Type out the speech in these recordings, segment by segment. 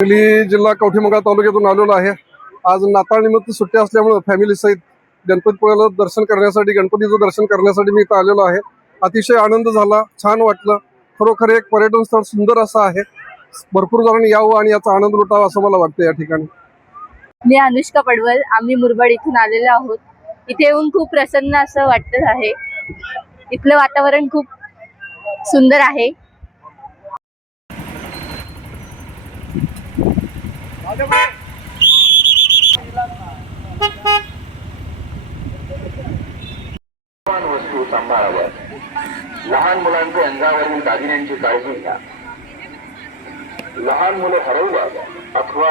सांगली जिल्हा कवठेमंगळ तालुक्यातून आलेलो आहे. आज नाताळनिमित्त सुट्टी असल्यामुळं फॅमिली सहित गणपतीपुळ्याला दर्शन करण्यासाठी गणपतीचं दर्शन करण्यासाठी मी इथं आलेलो आहे. अतिशय आनंद झाला छान वाटलं. खरोखर एक पर्यटन स्थळ सुंदर असं आहे. भरपूर जणांनी यावं आणि याचा आनंद लुटावा असं मला वाटतं या ठिकाणी. मी अनुष्का पडवल आम्ही मुरबाड इथून आलेलो आहोत. इथे येऊन खूप प्रसन्न असं वाटत आहे. इथलं वातावरण खूप सुंदर आहे. वस्तू सांभाळाव्यात लहान मुलांच्या अंगावरील दागिन्यांची काळजी घ्या. लहान मुलं हरवल्यास अथवा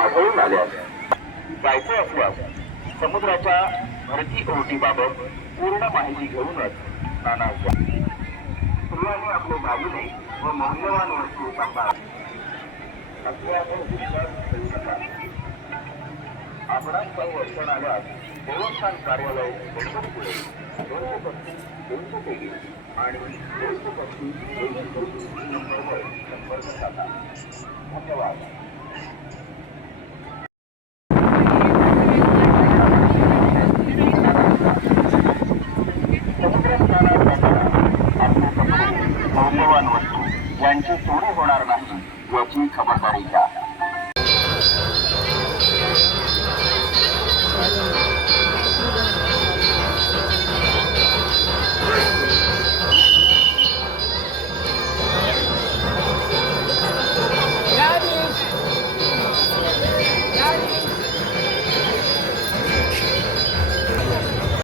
आढळून आल्यास जायचं असल्यास समुद्राच्या भरती ओहोटीबाबत पूर्ण माहिती घेऊनच स्नानास स्त्रियांनी आपले दागिने व मौल्यवान वस्तू सांभाळाव्या आपणास काही अडचण आल्यास देवस्थान कार्यालय गणपतीपुळे दोनशे पस्तीस दोनशे तेवीस आणि दोनशे पस्तीस दोनशे चौतीस नंबरवर संपर्क साधा धन्यवाद. त्यांची चोरी होणार नाही याची खबरदारी घ्या.